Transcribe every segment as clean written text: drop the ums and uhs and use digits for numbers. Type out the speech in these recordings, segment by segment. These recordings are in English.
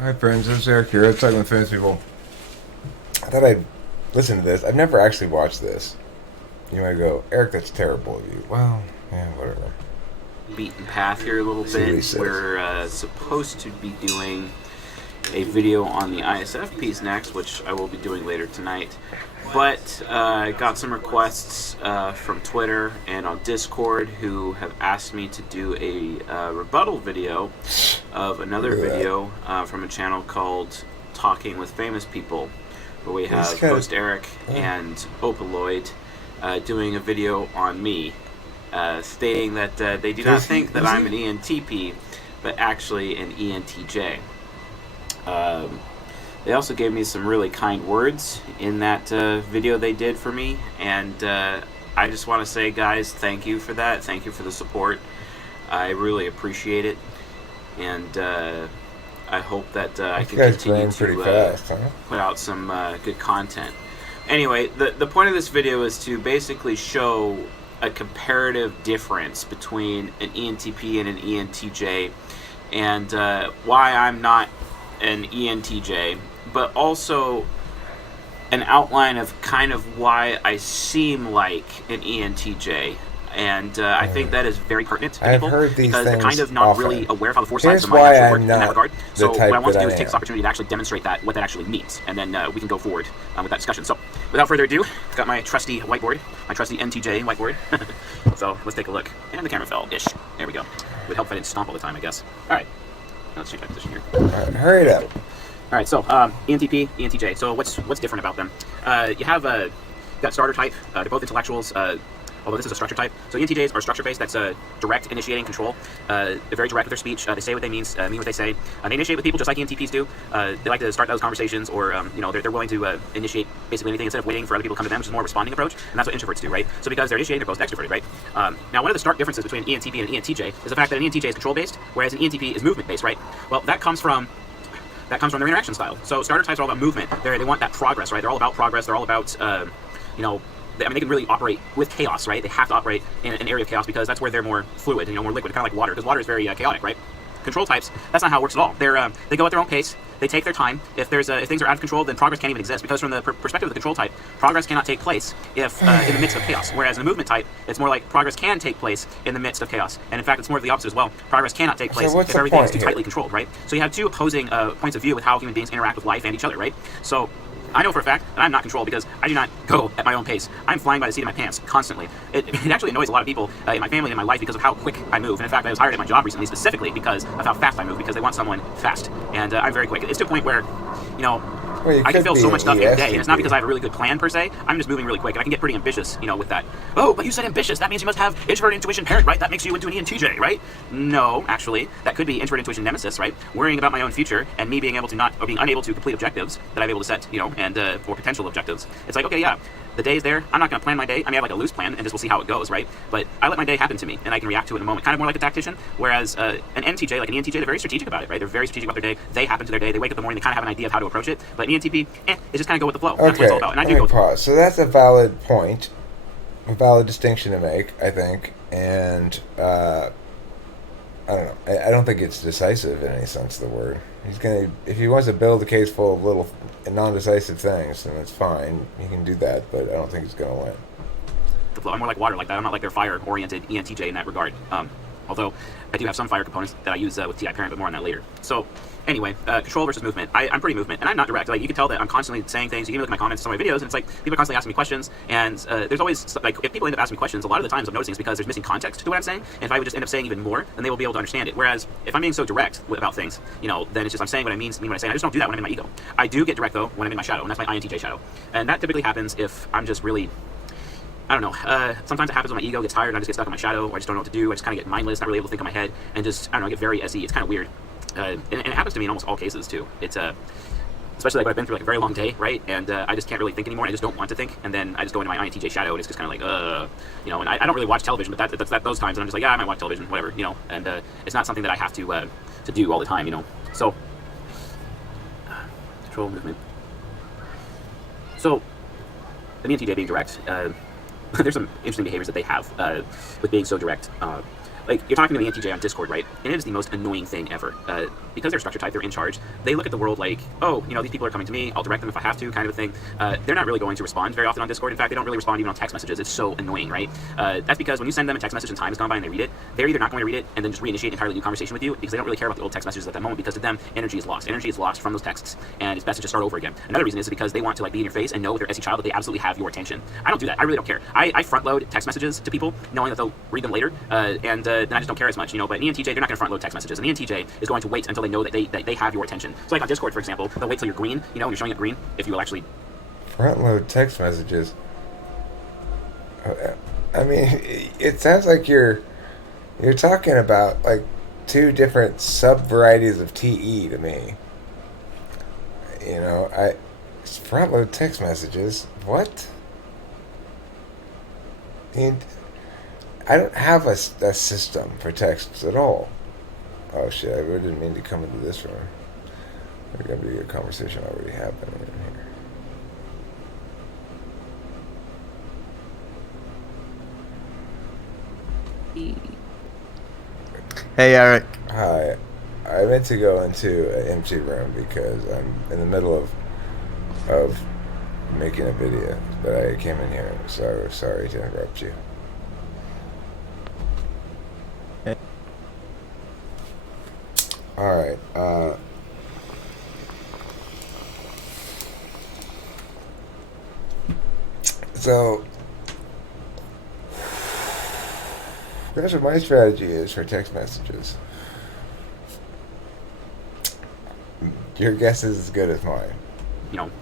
Hi friends, this is Eric here. I'm talking with famous people. I thought I'd listen to this. I've never actually watched this. You might go, Eric, that's terrible of you. Well, yeah, whatever. Beaten path here a little See what he bit. says. We're supposed to be doing a video on the ISF piece next, which I will be doing later tonight. But I got some requests from Twitter and on Discord who have asked me to do a rebuttal video of another video from a channel called Talking with Famous People, where we have host Eric and Opaloid doing a video on me, stating that they do not think that I'm an ENTP, but actually an ENTJ. They also gave me some really kind words in that video they did for me, and I just want to say, guys, thank you for that. Thank you for the support. I really appreciate it, and I hope that I can continue to put out some good content. Anyway, the point of this video is to basically show a comparative difference between an ENTP and an ENTJ, and why I'm not an ENTJ, but also an outline of kind of why I seem like an ENTJ. And I think that is very pertinent to people because they're kind of not really aware of how the four sides of mind actually work in that regard. So what I want to do is take this opportunity to actually demonstrate what that actually means, and then we can go forward with that discussion. So without further ado, I've got my trusty whiteboard, my trusty NTJ whiteboard. So let's take a look. And the camera fell-ish. There we go. It would help if I didn't stomp all the time, I guess. All right. Let's change my position here. All right, hurry it up. All right, so ENTP, ENTJ. So what's different about them? You have got starter type. They're both intellectuals. Although this is a structure type. So ENTJs are structure-based. That's direct, initiating control. They're very direct with their speech. They say what they mean what they say. They initiate with people just like ENTPs do. They like to start those conversations, or they're willing to initiate basically anything instead of waiting for other people to come to them, which is more a responding approach. And that's what introverts do, right? So because they're initiating, they're both extroverted, right? Now, one of the stark differences between an ENTP and an ENTJ is the fact that an ENTJ is control-based, whereas an ENTP is movement-based, right? Well, that comes from their interaction style. So starter types are all about movement. They want that progress, right? They're all about progress. They're all about they can really operate with chaos, right? They have to operate in an area of chaos because that's where they're more fluid, more liquid, kind of like water, because water is very chaotic, right? Control types, that's not how it works at all. They go at their own pace. They take their time. If things are out of control, then progress can't even exist, because from the perspective of the control type, progress cannot take place if in the midst of chaos. Whereas in the movement type, it's more like progress can take place in the midst of chaos. And in fact, it's more of the opposite as well. Progress cannot take place if everything is too tightly controlled, right? So you have two opposing points of view with how human beings interact with life and each other, right? So I know for a fact that I'm not controlled because I do not go at my own pace. I'm flying by the seat of my pants constantly. It actually annoys a lot of people in my family and in my life because of how quick I move. And in fact, I was hired at my job recently specifically because of how fast I move, because they want someone fast. And I'm very quick. It's to a point where, I can feel so much stuff in a day, and it's not because I have a really good plan per se. I'm just moving really quick, and I can get pretty ambitious, with that. Oh, but you said ambitious. That means you must have introvert intuition parent, right? That makes you into an ENTJ, right? No, actually, that could be introvert intuition nemesis, right? Worrying about my own future and me being able to being unable to complete objectives that I'm able to set, and or potential objectives. It's like, okay, yeah, the day's there. I'm not going to plan my day. I may have like a loose plan, and just we'll see how it goes, right? But I let my day happen to me, and I can react to it in a moment, kind of more like a tactician. Whereas an NTJ, like an ENTJ, they're very strategic about it, right? They're very strategic about their day. They happen to their day. They wake up in the morning. They kind of have an idea of how to approach it. But an ENTP, it's just kind of go with the flow. Okay, that's what it's all about. And I do go with pause. So that's a valid point, a valid distinction to make, I think. And I don't know. I don't think it's decisive in any sense of the word. If he wants to build a case full of little non-decisive things, then that's fine. He can do that, but I don't think he's going to win. The flow. I'm more like water like that. I'm not like their fire-oriented ENTJ in that regard. Although I do have some fire components that I use with TI parent, but more on that later. So anyway, control versus movement. I'm pretty movement, and I'm not direct. Like, you can tell that I'm constantly saying things. You can look at my comments on my videos, and it's like people are constantly asking me questions, and there's always, like, if people end up asking me questions, a lot of the times I'm noticing it's because there's missing context to what I'm saying, and if I would just end up saying even more, then they will be able to understand it. Whereas if I'm being so direct about things, then it's just I'm saying what I mean what I say, and I just don't do that when I'm in my ego. I do get direct, though, when I'm in my shadow, and that's my INTJ shadow. And that typically happens if I'm just really, I don't know, sometimes it happens when my ego gets tired and I just get stuck in my shadow, or I just don't know what to do. I just kind of get mindless, not really able to think in my head, and just, I don't know, I get very SE. It's kind of weird. And it happens to me in almost all cases, too. It's, especially like when I've been through like a very long day, right? And I just can't really think anymore, and I just don't want to think. And then I just go into my INTJ shadow, and it's just kind of like, and I don't really watch television, but that's those times, and I'm just like, yeah, I might watch television, whatever, and it's not something that I have to do all the time, So, control movement. So, the ENTJ being direct, there's some interesting behaviors that they have with being so direct. like you're talking to the ENTJ on Discord, right? And it is the most annoying thing ever. Because they're structure type, they're in charge. They look at the world like, oh, these people are coming to me. I'll direct them if I have to, kind of a thing. They're not really going to respond very often on Discord. In fact, they don't really respond even on text messages. It's so annoying, right? That's because when you send them a text message and time has gone by and they read it, they're either not going to read it and then just reinitiate an entirely new conversation with you because they don't really care about the old text messages at that moment, because to them, energy is lost. Energy is lost from those texts, and it's best to just start over again. Another reason is because they want to like be in your face and know with their SE child that they absolutely have your attention. I don't do that. I really don't care. I front load text messages to people knowing that they'll read them later, and then I just don't care as much, But an ENTJ, they're not going to front load text messages. An ENTJ is going to wait until they know that they have your attention. So like on Discord, for example, they'll wait till you're green, when you're showing up green, if you will actually front load text messages. I mean, it sounds like you're talking about like two different sub varieties of TE to me. Front load text messages. What? And I don't have a system for texts at all. Oh shit! I really didn't mean to come into this room. There's gonna be a conversation already happening in here. Hey, Eric. Hi. I meant to go into an empty room because I'm in the middle of making a video, but I came in here, so sorry to interrupt you. Hey. All right. So that's what my strategy is for text messages. Your guess is as good as mine.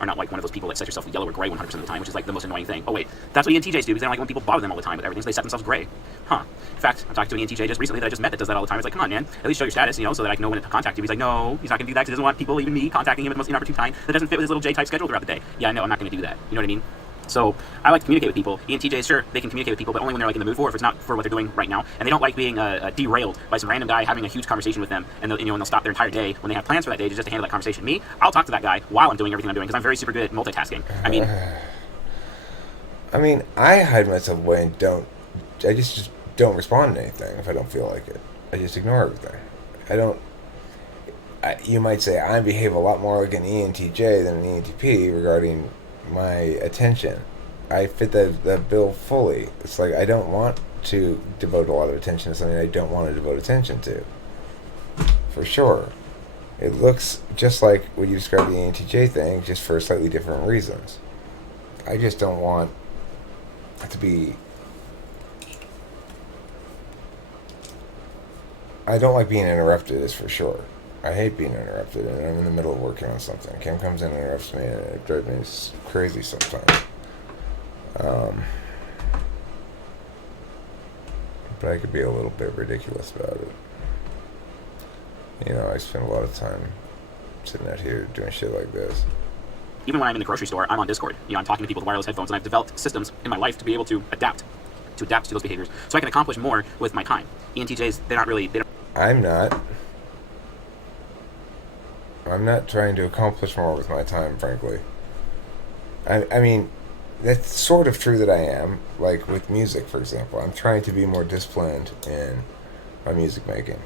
Are not like one of those people that set yourself yellow or gray 100% of the time, which is like the most annoying thing. Oh wait, that's what ENTJs do, because they don't like when people bother them all the time with everything, so they set themselves gray. Huh. In fact, I'm talking to an ENTJ just recently that I just met that does that all the time. It's like, come on, man, at least show your status, so that I can know when to contact you. He's like, no, he's not going to do that because he doesn't want people, even me, contacting him at the most inopportune time that doesn't fit with his little J-type schedule throughout the day. Yeah, I know, I'm not going to do that. You know what I mean? So I like to communicate with people. ENTJs, sure, they can communicate with people, but only when they're like in the mood for, or if it's not for what they're doing right now. And they don't like being derailed by some random guy having a huge conversation with them, and they'll stop their entire day when they have plans for that day just to handle that conversation. Me, I'll talk to that guy while I'm doing everything I'm doing because I'm very super good at multitasking. I hide myself away and I just don't respond to anything if I don't feel like it. I just ignore everything. You might say I behave a lot more like an ENTJ than an ENTP regarding my attention. I fit that bill fully. It's like I don't want to devote a lot of attention to something I don't want to devote attention to. For sure. It looks just like what you described the ENTJ thing, just for slightly different reasons. I just don't want to be... I don't like being interrupted, is for sure. I hate being interrupted, and I'm in the middle of working on something. Kim comes in and interrupts me, and it drives me crazy sometimes. But I could be a little bit ridiculous about it. I spend a lot of time sitting out here doing shit like this. Even when I'm in the grocery store, I'm on Discord. I'm talking to people with wireless headphones, and I've developed systems in my life to be able to adapt to those behaviors, so I can accomplish more with my time. ENTJs, they don't. I'm not trying to accomplish more with my time, frankly. I mean, that's sort of true that I am. Like with music, for example, I'm trying to be more disciplined in my music making.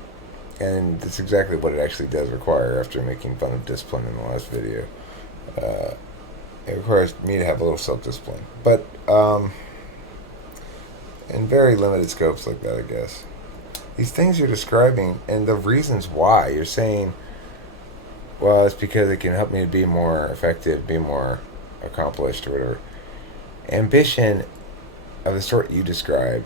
And that's exactly what it actually does require after making fun of discipline in the last video. It requires me to have a little self-discipline. But, in very limited scopes like that, I guess. These things you're describing and the reasons why you're saying, well, it's because it can help me to be more effective, be more accomplished, or whatever. Ambition of the sort you described,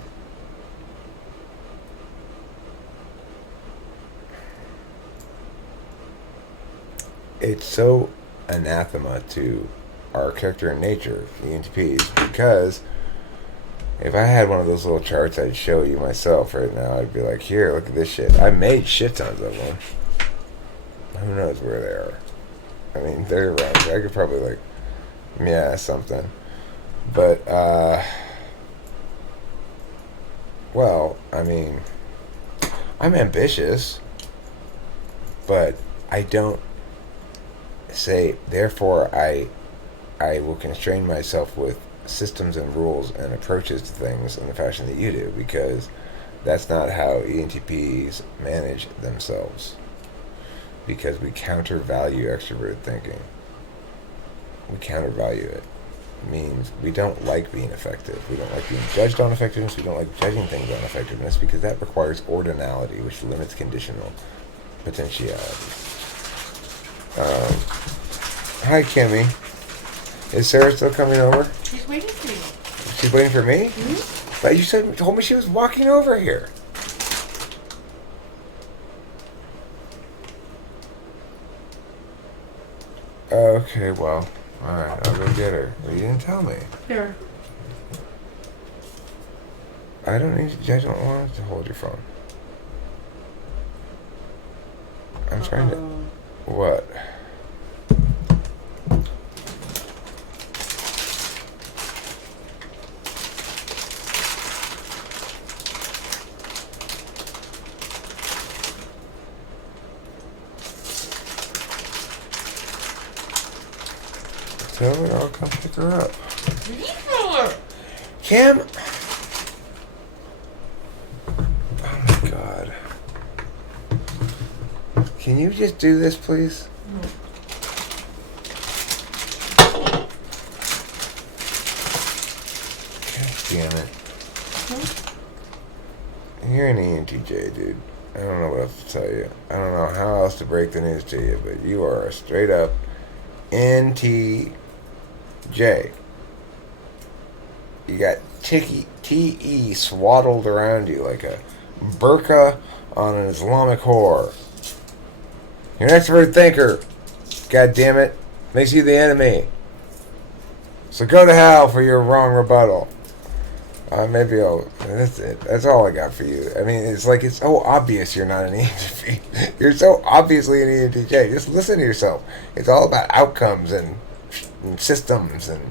it's so anathema to our character and nature, the ENTPs, because if I had one of those little charts I'd show you myself right now, I'd be like, here, look at this shit. I made shit tons of them. Who knows where they are? I mean, they're around. I could probably, something. But, well, I mean, I'm ambitious, but I don't say, therefore, I will constrain myself with systems and rules and approaches to things in the fashion that you do, because That's not how ENTPs manage themselves. Because we countervalue extroverted thinking. We countervalue it. It means we don't like being effective. We don't like being judged on effectiveness. We don't like judging things on effectiveness because that requires ordinality, which limits conditional potentiality. Hi, Kimmy. Is Sarah still coming over? She's waiting for you. She's waiting for me? Mm-hmm. But you told me she was walking over here. Okay, well, alright, I'll go get her. Well, you didn't tell me. Here. I don't want to hold your phone. I'm trying to... What? Tell her I'll come pick her up. Kim! Oh my god. Can you just do this, please? God damn it. You're an ENTJ, dude. I don't know what else to tell you. I don't know how else to break the news to you, but you are a straight up NTJ. You got TE swaddled around you like a burqa on an Islamic whore. You're an extrovert thinker. God damn it. Makes you the enemy. So go to hell for your wrong rebuttal. Maybe that's it. That's all I got for you. I mean, it's like it's so obvious you're not an ENTP. You're so obviously an ENTJ. Just listen to yourself. It's all about outcomes and systems and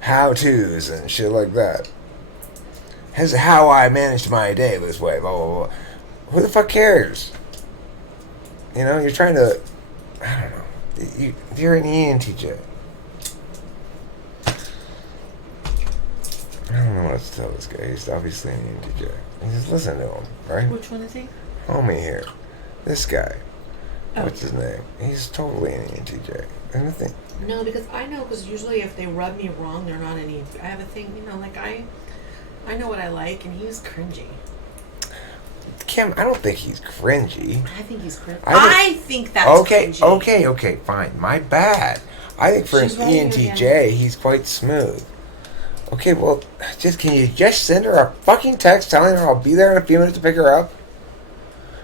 how-tos and shit like that. This is how I managed my day this way. Blah, blah, blah. Who the fuck cares? You know, you're trying to... I don't know. You're an ENTJ. I don't know what else to tell this guy. He's obviously an ENTJ. You just listen to him, right? Which one is he? Homie here. This guy. Oh. What's his name? He's totally an ENTJ. And the thing... No, because usually if they rub me wrong, they're not any. I have a thing, like I know what I like, and he's cringy. Kim, I don't think he's cringy. I think he's cringy. I think that's cringy. Okay, fine. My bad. I think for an ENTJ, he's quite smooth. Okay, well, can you just send her a fucking text telling her I'll be there in a few minutes to pick her up?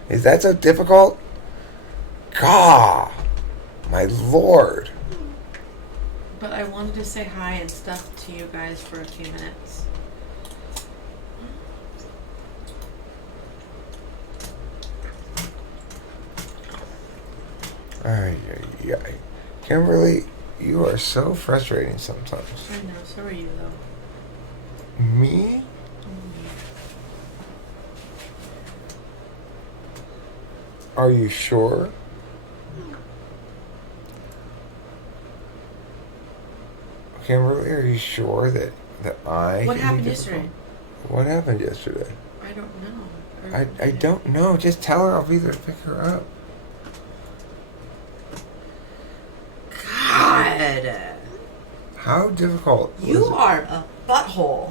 Is that so difficult? God, my lord. But I wanted to say hi and stuff to you guys for a few minutes. Ay. Kimberly, you are so frustrating sometimes. I know, so are you though. Me? Are you sure? Kimberly, are you sure that I... What happened yesterday? What happened yesterday? I don't know. I don't know. Just tell her I'll be there to pick her up. God. How difficult You was it? are a butthole.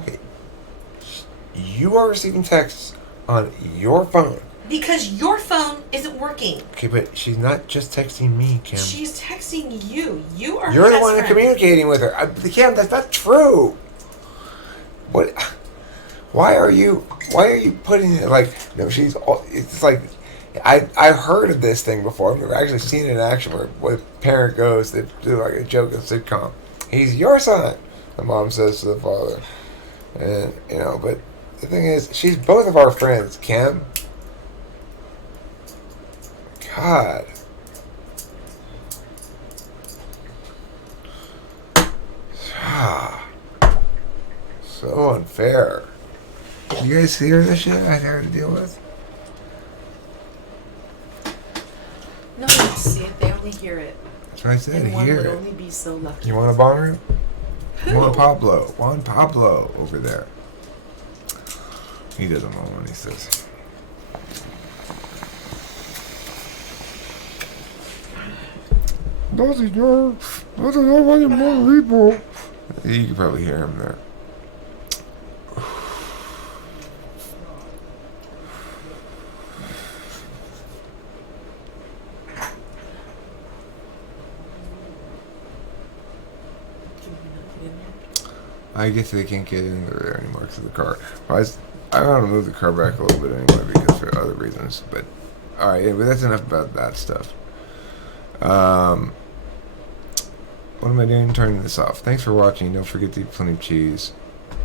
You are receiving texts on your phone. Because your phone isn't working. Okay, but she's not just texting me, Kim. She's texting you. You are You're her the one best friend. communicating with her. Kim, that's not true. What? Why are you putting it like? No, it's like I heard of this thing before. I've never actually seen it in action where a parent goes, they do like a joke of sitcom. He's your son, the mom says to the father, and but the thing is, she's both of our friends, Kim. God. So unfair. You guys hear this shit I have to deal with? No one see it. They only hear it. That's what I said. And one Hear would it. only be so lucky. You want a bong rip? Who? Juan Pablo over there. He doesn't know what he says. Doesn't know what more people. You can probably hear him there. I guess they can't get in there anymore because of the car. I want to move the car back a little bit anyway because for other reasons. But alright, but that's enough about that stuff. What am I doing? Turning this off. Thanks for watching. Don't forget to eat plenty of cheese.